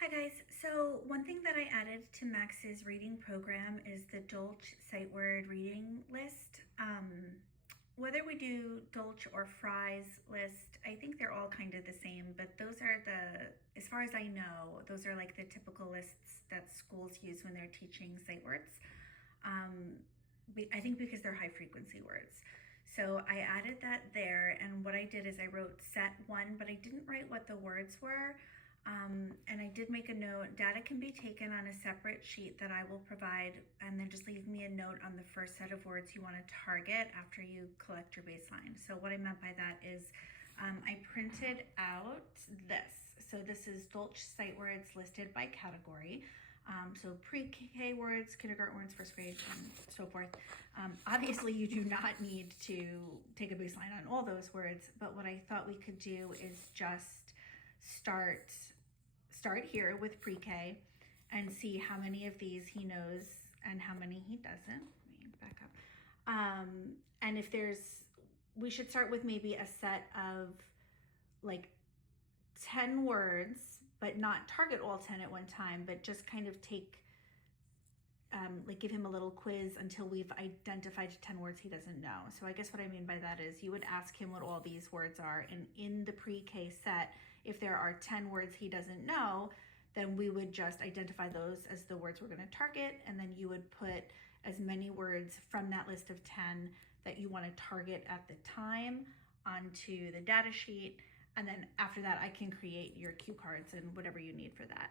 Hi guys, so one thing that I added to Max's reading program is the Dolce sight word reading list. Whether we do Dolce or Fry's list, I think they're all kind of the same, but those are as far as I know, those are like the typical lists that schools use when they're teaching sight words. I think because they're high frequency words. So I added that there, and what I did is I wrote set one, but I didn't write what the words were. And I did make a note. Data can be taken on a separate sheet that I will provide, and then just leave me a note on the first set of words you want to target after you collect your baseline. So what I meant by that is I printed out this. So this is Dolce sight words listed by category. So pre-K words, kindergarten words, first grade, and so forth. Obviously, you do not need to take a baseline on all those words, but what I thought we could do is just start here with pre-K and see how many of these he knows and how many he doesn't. Let me back up. And if we should start with maybe a set of like 10 words, but not target all 10 at one time, but just kind of take, give him a little quiz until we've identified 10 words he doesn't know. So I guess what I mean by that is you would ask him what all these words are, and in the pre-K set, if there are 10 words he doesn't know, then we would just identify those as the words we're going to target, and then you would put as many words from that list of 10 that you want to target at the time onto the data sheet, and then after that I can create your cue cards and whatever you need for that.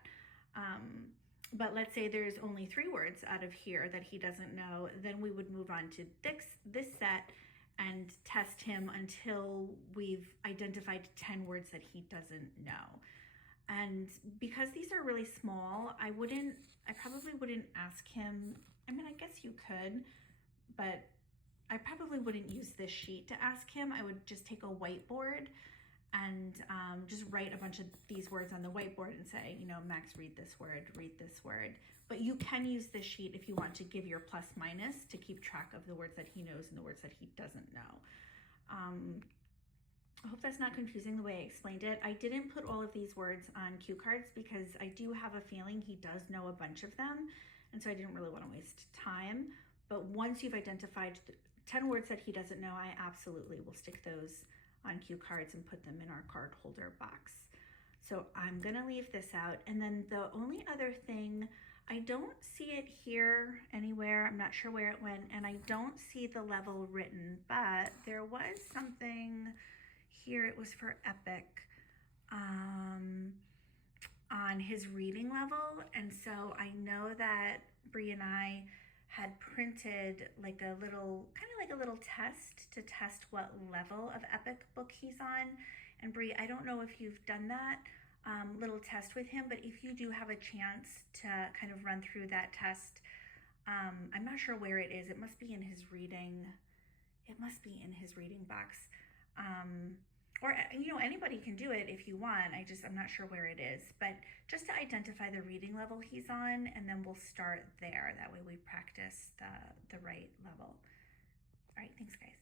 But let's say there's only 3 words out of here that he doesn't know, then we would move on to this set and test him until we've identified 10 words that he doesn't know. And because these are really small, I probably wouldn't ask him. I mean, I guess you could, but I probably wouldn't use this sheet to ask him. I would just take a whiteboard and just write a bunch of these words on the whiteboard and say, Max, read this word. But you can use this sheet if you want to give your plus minus to keep track of the words that he knows and the words that he doesn't know. I hope that's not confusing the way I explained it. I didn't put all of these words on cue cards because I do have a feeling he does know a bunch of them, and so I didn't really want to waste time. But once you've identified 10 words that he doesn't know, I absolutely will stick those on cue cards and put them in our card holder box. So I'm gonna leave this out. And then the only other thing, I don't see it here anywhere. I'm not sure where it went, and I don't see the level written, but there was something here. It was for Epic on his reading level. And so I know that Bree and I had printed like a little test to test what level of Epic book he's on. And Bree, I don't know if you've done that little test with him, but if you do have a chance to kind of run through that test, I'm not sure where it is. It must be in his reading. It must be in his reading box. Or, anybody can do it if you want. I'm not sure where it is, but just to identify the reading level he's on, and then we'll start there. That way we practice the right level. All right, thanks guys.